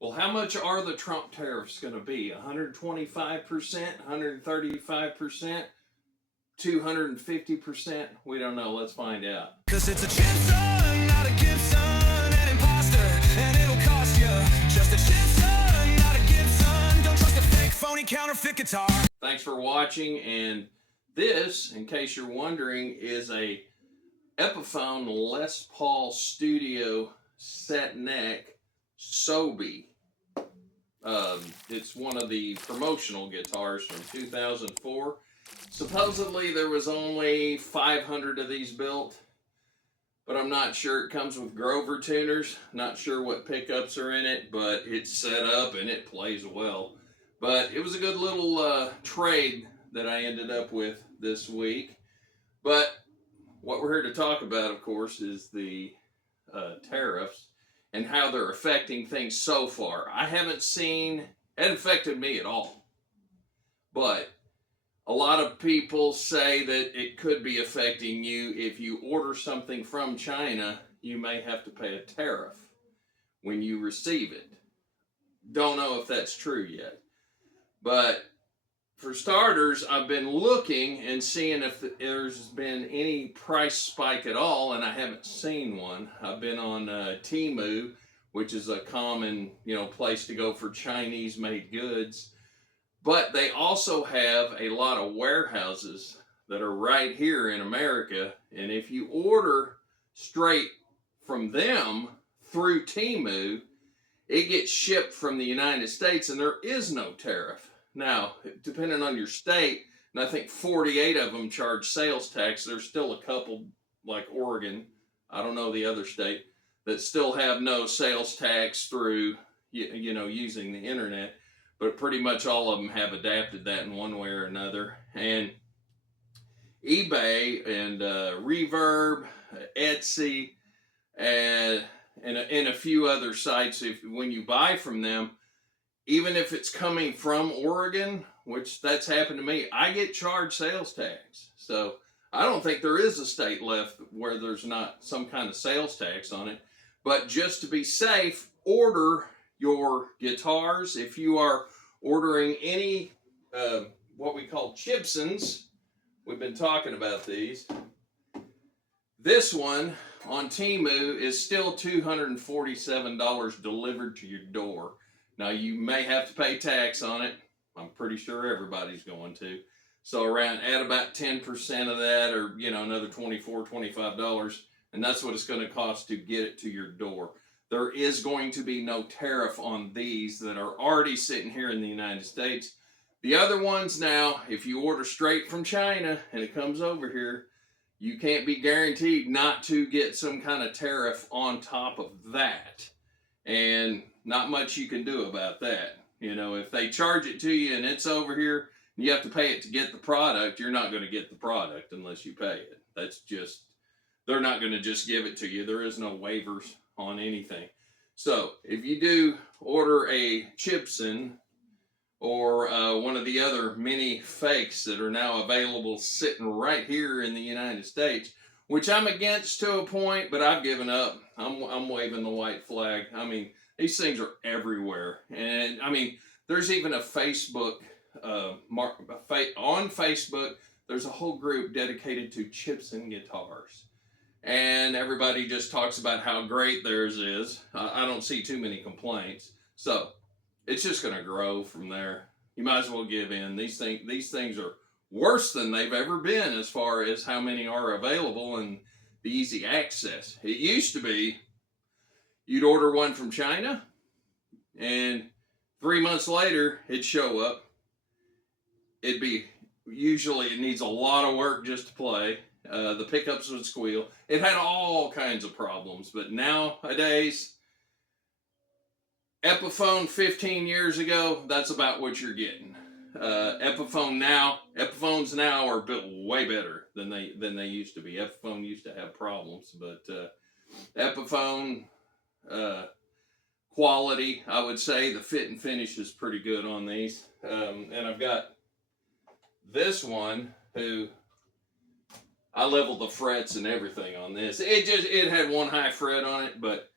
Well, how much are the Trump tariffs going to be? 125%, 135%, 250%? We don't know. Let's find out. Cause it's a Gibson, not a Gibson, an imposter, and it'll cost you. Just a Gibson, not a Gibson. Don't trust a fake, phony, counterfeit guitar. Thanks for watching, and this, in case you're wondering, is a Epiphone Les Paul Studio set neck Sobe. It's one of the promotional guitars from 2004. Supposedly there was only 500 of these built, but I'm not sure. It comes with Grover tuners. Not sure what pickups are in it, but it's set up and it plays well. But it was a good little trade that I ended up with this week. But what we're here to talk about, of course, is the tariffs and how they're affecting things so far. I haven't seen it affected me at all, but a lot of people say that it could be affecting you. If you order something from China, you may have to pay a tariff when you receive it. Don't know if that's true yet, but for starters, I've been looking and seeing if there's been any price spike at all, and I haven't seen one. I've been on Temu, which is a common, place to go for Chinese-made goods. But they also have a lot of warehouses that are right here in America, and if you order straight from them through Temu, it gets shipped from the United States, and there is no tariff. Now, depending on your state, and I think 48 of them charge sales tax. There's still a couple, like Oregon, I don't know the other state, that still have no sales tax through, using the internet. But pretty much all of them have adapted that in one way or another. And eBay and Reverb, Etsy, and a few other sites, when you buy from them, even if it's coming from Oregon, which that's happened to me, I get charged sales tax. So I don't think there is a state left where there's not some kind of sales tax on it. But just to be safe, order your guitars. If you are ordering any, what we call Gibsons, we've been talking about these. This one on Temu is still $247 delivered to your door. Now, you may have to pay tax on it. I'm pretty sure everybody's going to. So add about 10% of that, or, another $24, $25, and that's what it's going to cost to get it to your door. There is going to be no tariff on these that are already sitting here in the United States. The other ones now, if you order straight from China and it comes over here, you can't be guaranteed not to get some kind of tariff on top of that. And not much you can do about that. If they charge it to you and it's over here and you have to pay it to get the product, you're not going to get the product unless you pay it. They're not going to just give it to you. There is no waivers on anything. So if you do order a Gibson or one of the other mini fakes that are now available sitting right here in the United States, which I'm against to a point, but I've given up. I'm waving the white flag. These things are everywhere. And there's even a Facebook, on Facebook, there's a whole group dedicated to Gibson guitars. And everybody just talks about how great theirs is. I don't see too many complaints. So it's just going to grow from there. You might as well give in. These things are worse than they've ever been as far as how many are available and the easy access. It used to be you'd order one from China, and 3 months later, it'd show up. It needs a lot of work just to play. The pickups would squeal. It had all kinds of problems, but nowadays, Epiphone 15 years ago, that's about what you're getting. Epiphones now are built way better than they used to be. Epiphone used to have problems, but Epiphone quality, I would say the fit and finish is pretty good on these. And I've got this one who I leveled the frets and everything on this. It had one high fret on it, but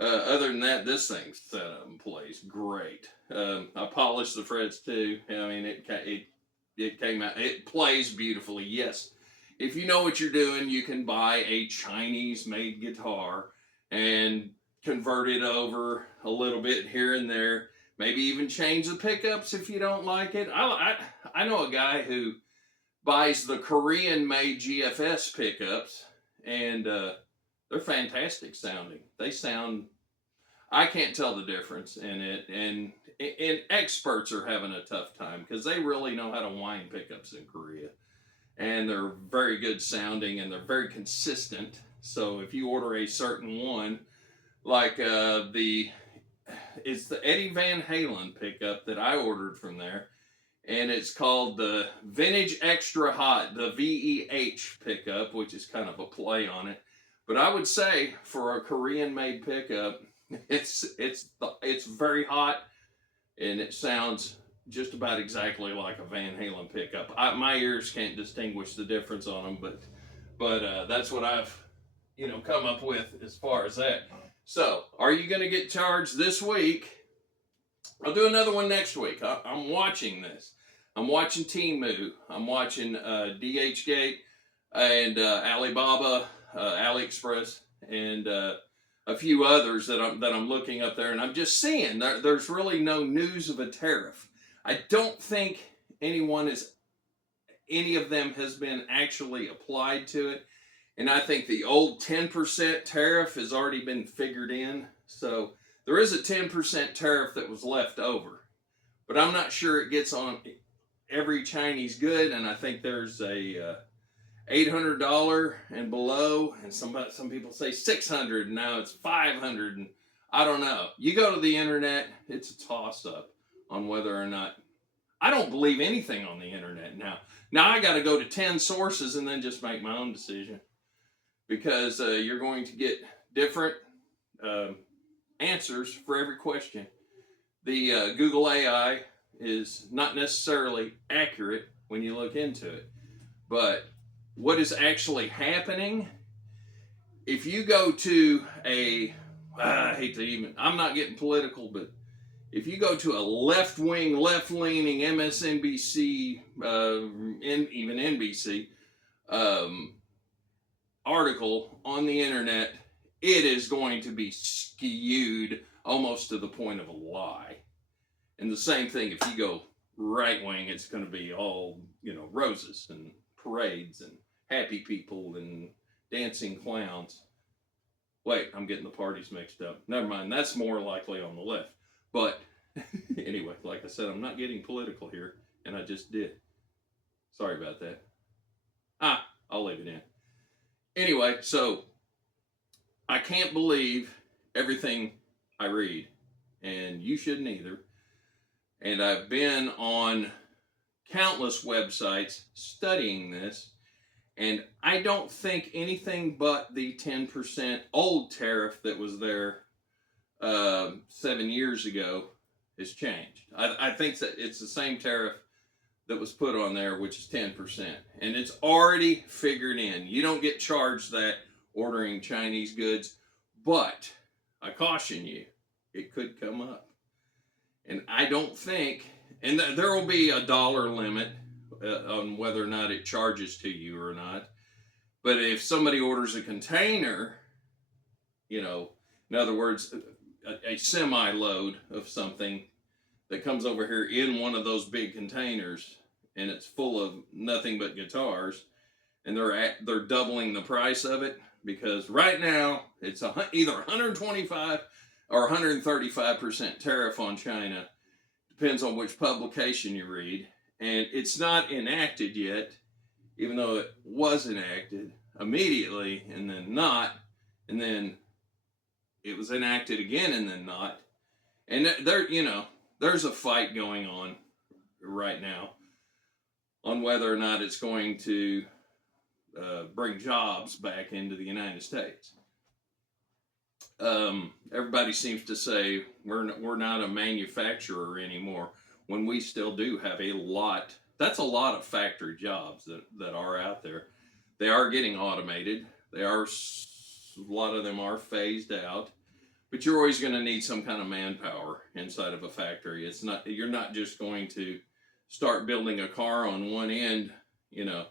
Other than that, this thing set up and plays great. I polished the frets too. I mean, it came out. It plays beautifully. Yes, if you know what you're doing, you can buy a Chinese-made guitar and convert it over a little bit here and there. Maybe even change the pickups if you don't like it. I know a guy who buys the Korean-made GFS pickups, and they're fantastic sounding. They sound, I can't tell the difference in it, and experts are having a tough time because they really know how to wind pickups in Korea, and they're very good sounding and they're very consistent. So if you order a certain one, like it's the Eddie Van Halen pickup that I ordered from there, and it's called the Vintage Extra Hot, the VEH pickup, which is kind of a play on it. But I would say for a Korean-made pickup, it's very hot, and it sounds just about exactly like a Van Halen pickup. My ears can't distinguish the difference on them, but that's what I've come up with as far as that. So, are you going to get charged this week? I'll do another one next week. I'm watching this. I'm watching Temu. I'm watching DHgate and Alibaba, AliExpress, and a few others that I'm looking up there, and I'm just seeing there's really no news of a tariff. I don't think any of them has been actually applied to it, and I think the old 10% tariff has already been figured in. So there is a 10% tariff that was left over, but I'm not sure it gets on every Chinese good, and I think there's a $800 and below, and some people say $600, and now it's $500, and I don't know. You go to the internet, it's a toss-up on whether or not. I don't believe anything on the internet now. Now I got to go to 10 sources and then just make my own decision, because you're going to get different answers for every question. The Google AI is not necessarily accurate when you look into it, but what is actually happening, if you go to I hate to even, I'm not getting political, but if you go to a left-wing, left-leaning MSNBC, even NBC article on the internet, it is going to be skewed almost to the point of a lie. And the same thing, if you go right-wing, it's going to be all, roses and parades and happy people and dancing clowns. Wait, I'm getting the parties mixed up. Never mind, that's more likely on the left. But anyway, like I said, I'm not getting political here, and I just did. Sorry about that. I'll leave it in. Anyway, so I can't believe everything I read, and you shouldn't either. And I've been on countless websites studying this, and I don't think anything but the 10% old tariff that was there 7 years ago has changed. I think that it's the same tariff that was put on there, which is 10%. And it's already figured in. You don't get charged that ordering Chinese goods, but I caution you, it could come up. And I don't think, and there will be a dollar limit on whether or not it charges to you or not. But if somebody orders a container, in other words, a semi-load of something that comes over here in one of those big containers, and it's full of nothing but guitars, and they're doubling the price of it, because right now it's either 125 or 135% tariff on China. Depends on which publication you read. And it's not enacted yet, even though it was enacted immediately and then not, and then it was enacted again and then not. And there's a fight going on right now on whether or not it's going to bring jobs back into the United States. Everybody seems to say we're not a manufacturer anymore, when we still do have a lot. That's a lot of factory jobs that are out there. They are getting automated. A lot of them are phased out, But you're always going to need some kind of manpower inside of a factory. It's not, you're not just going to start building a car on one end, you know,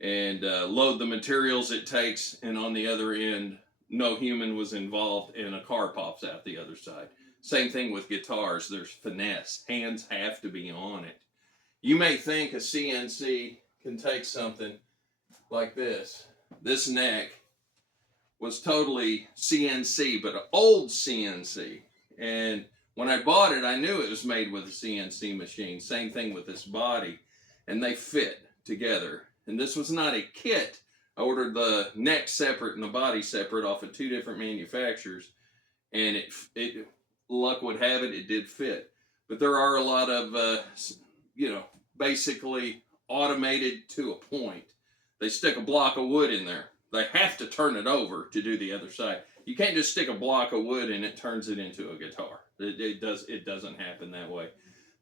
and load the materials it takes, and on the other end, no human was involved, and a car pops out the other side. Same thing with guitars. There's finesse. Hands have to be on it. You may think a CNC can take something like this. This neck was totally CNC, but an old CNC. And when I bought it, I knew it was made with a CNC machine. Same thing with this body. And they fit together. And this was not a kit. I ordered the neck separate and the body separate off of 2 different manufacturers. And it luck would have it, it did fit. But there are a lot of, basically automated to a point. They stick a block of wood in there. They have to turn it over to do the other side. You can't just stick a block of wood and it turns it into a guitar. It doesn't happen that way.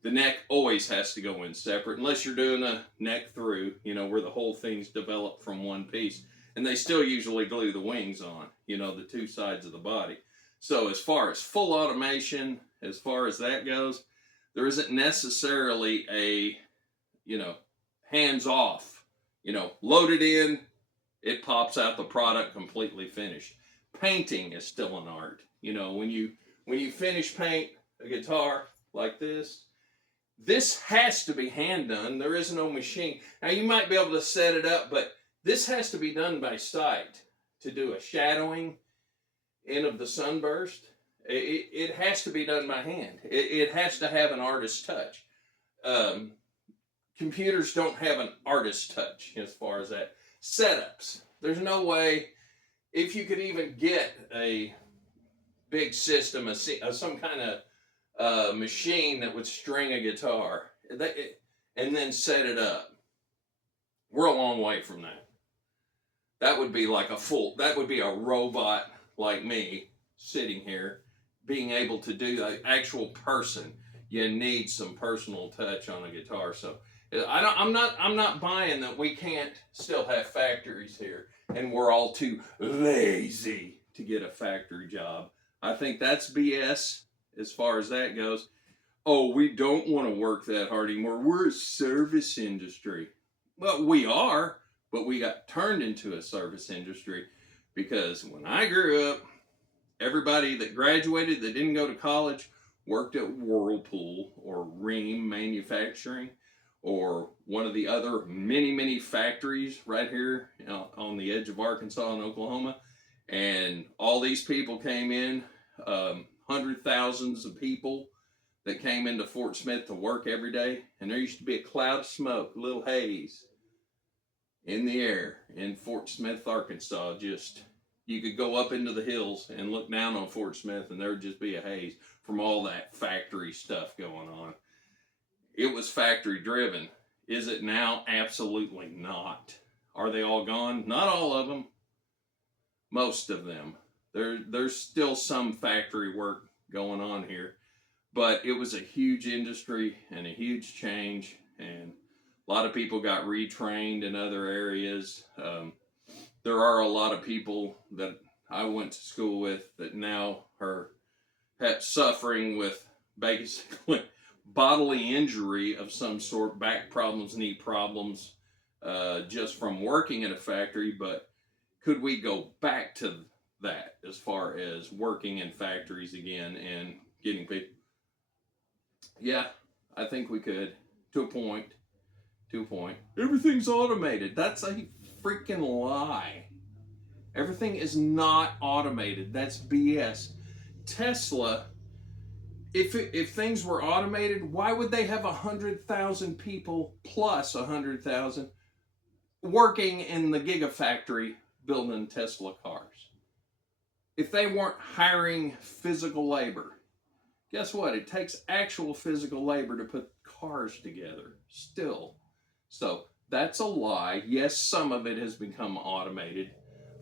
The neck always has to go in separate, unless you're doing a neck through, where the whole thing's developed from one piece. And they still usually glue the wings on, the 2 sides of the body. So as far as full automation, as far as that goes, there isn't necessarily a, hands off, load it in, it pops out the product completely finished. Painting is still an art. When you finish paint a guitar like this has to be hand done. There is no machine. Now you might be able to set it up, but this has to be done by sight to do a shadowing in of the sunburst. It has to be done by hand. It has to have an artist's touch. Computers don't have an artist's touch as far as that. Setups. There's no way, if you could even get a big system, some kind of machine that would string a guitar and then set it up. We're a long way from that. That would be like that would be a robot like me sitting here being able to do an actual person. You need some personal touch on a guitar. So I'm not buying that we can't still have factories here and we're all too lazy to get a factory job. I think that's BS as far as that goes. Oh, we don't want to work that hard anymore. We're a service industry. Well, we are, but we got turned into a service industry because when I grew up, everybody that graduated that didn't go to college worked at Whirlpool or Ream Manufacturing or one of the other many factories right here on the edge of Arkansas and Oklahoma. And all these people came in, hundred thousands of people that came into Fort Smith to work every day. And there used to be a cloud of smoke, a little haze in the air in Fort Smith, Arkansas. You could go up into the hills and look down on Fort Smith and there would just be a haze from all that factory stuff going on. It was factory driven. Is it now? Absolutely not. Are they all gone? Not all of them. Most of them. There's still some factory work going on here, but it was a huge industry and a huge change, and a lot of people got retrained in other areas. There are a lot of people that I went to school with that now are suffering with basically bodily injury of some sort, back problems, knee problems, just from working at a factory. But could we go back to that as far as working in factories again and getting people? Yeah, I think we could, to a point. Everything's automated. That's a freaking lie. Everything is not automated. That's BS. Tesla, if things were automated, why would they have 100,000 people plus 100,000 working in the gigafactory building Tesla cars? If they weren't hiring physical labor, guess what? It takes actual physical labor to put cars together still. So that's a lie. Yes, some of it has become automated,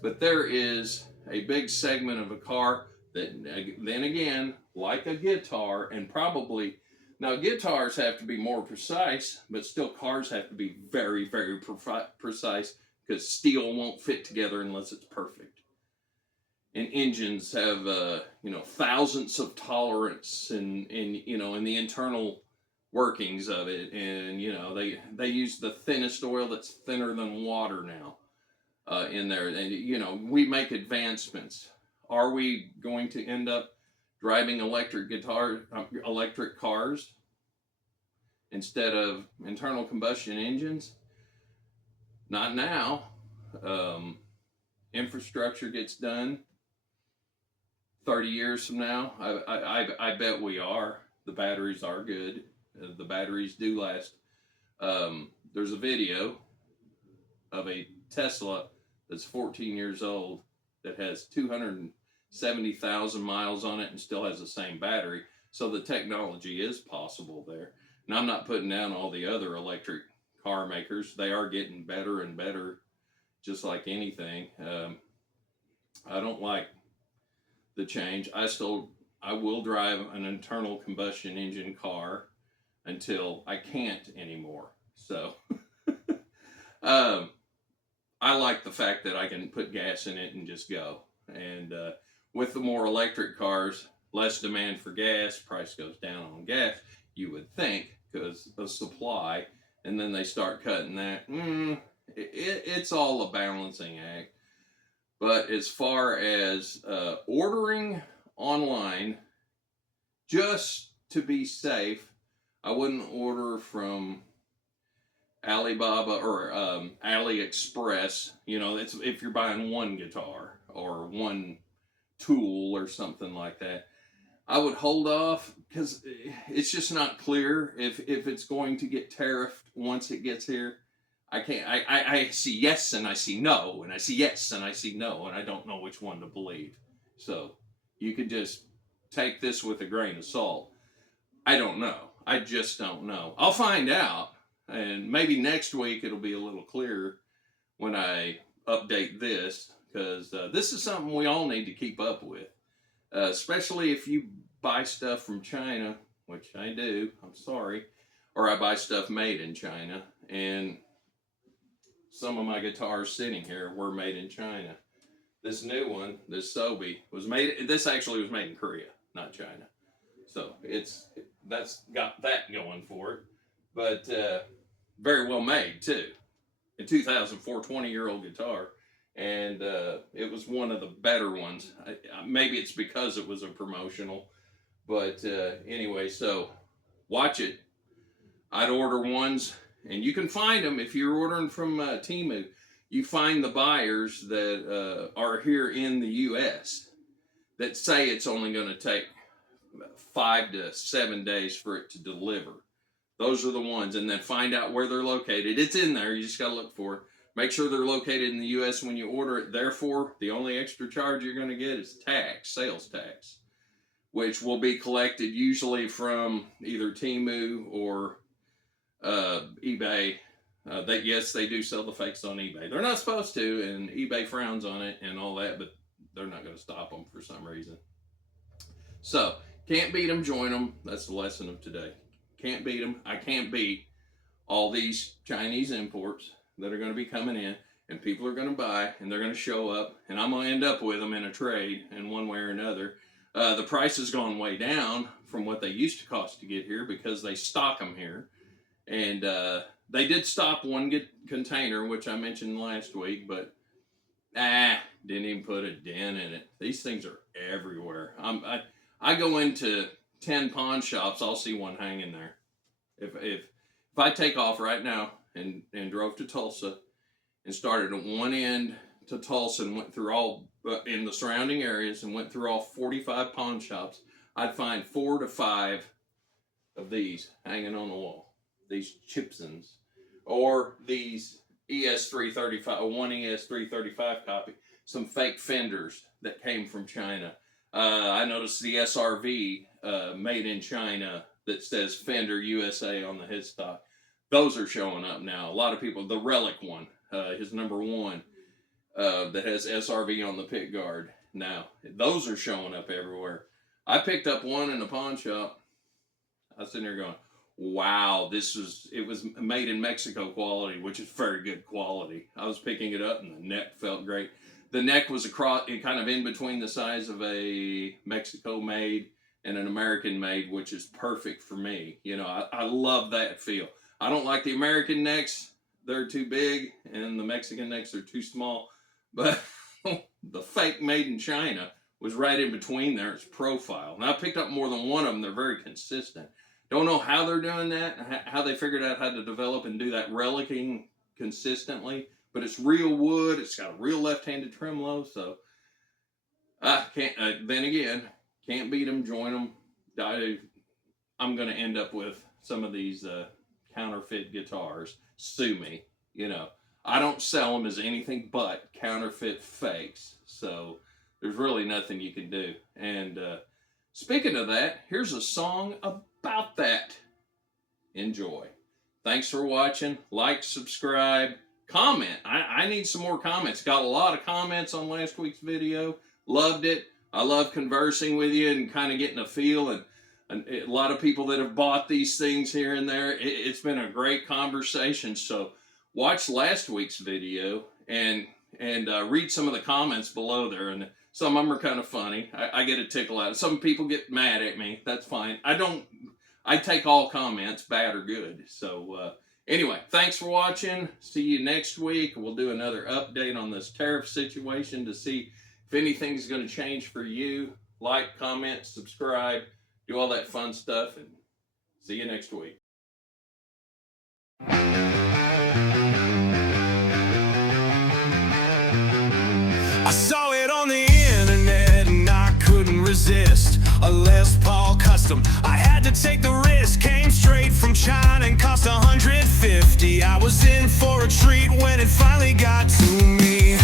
but there is a big segment of a car that, then again, like a guitar, and probably, now guitars have to be more precise, but still cars have to be very precise, because steel won't fit together unless it's perfect. and engines have thousands of tolerance in the internal workings of it, and they use the thinnest oil that's thinner than water now in there, and we make advancements. Are we going to end up driving electric cars instead of internal combustion engines? Not now. Infrastructure gets done 30 years from now. I bet we are. The batteries are good. The batteries do last. There's a video of a Tesla that's 14 years old that has 270,000 miles on it and still has the same battery. So the technology is possible there. And I'm not putting down all the other electric car makers. They are getting better and better, just like anything. I don't like the change. I will drive an internal combustion engine car until I can't anymore. So I like the fact that I can put gas in it and just go. And with the more electric cars, less demand for gas, price goes down on gas, you would think, because of supply. And then they start cutting that. It's all a balancing act. But as far as ordering online, just to be safe, I wouldn't order from Alibaba or AliExpress. It's if you're buying one guitar or one tool or something like that. I would hold off because it's just not clear if it's going to get tariffed once it gets here. I can't. I see yes and I see no, and I see yes and I see no, and I don't know which one to believe. So you could just take this with a grain of salt. I don't know. I just don't know. I'll find out, and maybe next week it'll be a little clearer when I update this, because this is something we all need to keep up with, especially if you buy stuff from China, which I do. I'm sorry, or I buy stuff made in China, and some of my guitars sitting here were made in China. This new one, this Sobe, this actually was made in Korea, not China. So that's got that going for it. But very well made too. In 2004, 20-year-old guitar. And it was one of the better ones. Maybe it's because it was a promotional. But anyway, so watch it. I'd order ones. And you can find them if you're ordering from Temu. You find the buyers that are here in the U.S. that say it's only going to take 5 to 7 days for it to deliver. Those are the ones. And then find out where they're located. It's in there. You just got to look for it. Make sure they're located in the U.S. when you order it. Therefore, the only extra charge you're going to get is tax, sales tax, which will be collected usually from either Temu or eBay. Yes, they do sell the fakes on eBay. They're not supposed to, and eBay frowns on it and all that, but they're not going to stop them for some reason. So, can't beat them, join them. That's the lesson of today. Can't beat them. I can't beat all these Chinese imports that are going to be coming in, and people are going to buy, and they're going to show up, and I'm going to end up with them in a trade in one way or another. The price has gone way down from what they used to cost to get here because they stock them here. And they did stop one container, which I mentioned last week, but didn't even put a dent in it. These things are everywhere. I go into 10 pawn shops, I'll see one hanging there. If I take off right now and drove to Tulsa and started at one end to Tulsa and went through all in the surrounding areas and went through all 45 pawn shops, I'd find 4 to 5 of these hanging on the wall. These Chipsons, or these ES335, one ES335 copy, some fake fenders that came from China. I noticed the SRV made in China that says Fender USA on the headstock. Those are showing up now. A lot of people, the Relic one, his number one, that has SRV on the pick guard. Now, those are showing up everywhere. I picked up one in a pawn shop. I was sitting there going, wow, it was made in Mexico quality, which is very good quality. I was picking it up and the neck felt great. the neck was across, kind of in between the size of a Mexico made and an American made, which is perfect for me. You know, I love that feel. I don't like the American necks. They're too big, and the Mexican necks are too small. But the fake made in China was right in between there. It's profile. And I picked up more than one of them. They're very consistent. Don't know how they're doing that, how they figured out how to develop and do that relicking consistently. But it's real wood. It's got a real left-handed tremolo. So I can't. Then again, can't beat them. Join them. I'm going to end up with some of these counterfeit guitars. Sue me. You know, I don't sell them as anything but counterfeit fakes. So there's really nothing you can do. And speaking of that, here's a song about that. Enjoy. Thanks for watching. Like, subscribe, comment. I need some more comments. Got a lot of comments on last week's video. Loved it. I love conversing with you and kind of getting a feel. And a lot of people that have bought these things here and there. It's been a great conversation. So watch last week's video and read some of the comments below there. And some of them are kind of funny. I get a tickle out of it. Some people get mad at me. That's fine. I take all comments, bad or good. So anyway, thanks for watching. See you next week. We'll do another update on this tariff situation to see if anything's going to change for you. Like, comment, subscribe, do all that fun stuff, and see you next week. I saw it on the internet and I couldn't resist. A Les Paul custom, I had to take the risk. Came straight from China and cost $150. I was in for a treat when it finally got to me.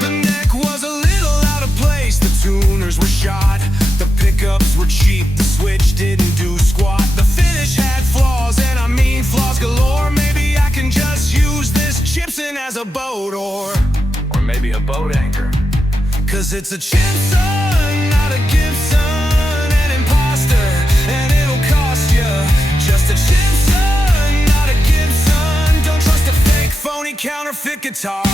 The neck was a little out of place, the tuners were shot, the pickups were cheap, the switch didn't do squat. The finish had flaws, and I mean flaws galore. Maybe I can just use this gypsum as a boat or maybe a boat anchor. Cause it's a Chipson, not a Gibson, an imposter, and it'll cost you. Just a Chipson, not a Gibson. Don't trust a fake, phony, counterfeit guitar.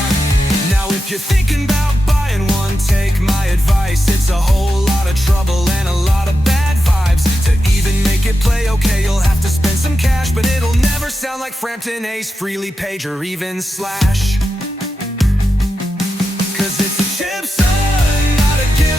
Now if you're thinking about buying one, take my advice. It's a whole lot of trouble and a lot of bad vibes. To even make it play okay, you'll have to spend some cash, but it'll never sound like Frampton, Ace, Frehley, Page, or even Slash. Cause it's a Chipson, not a Gibson.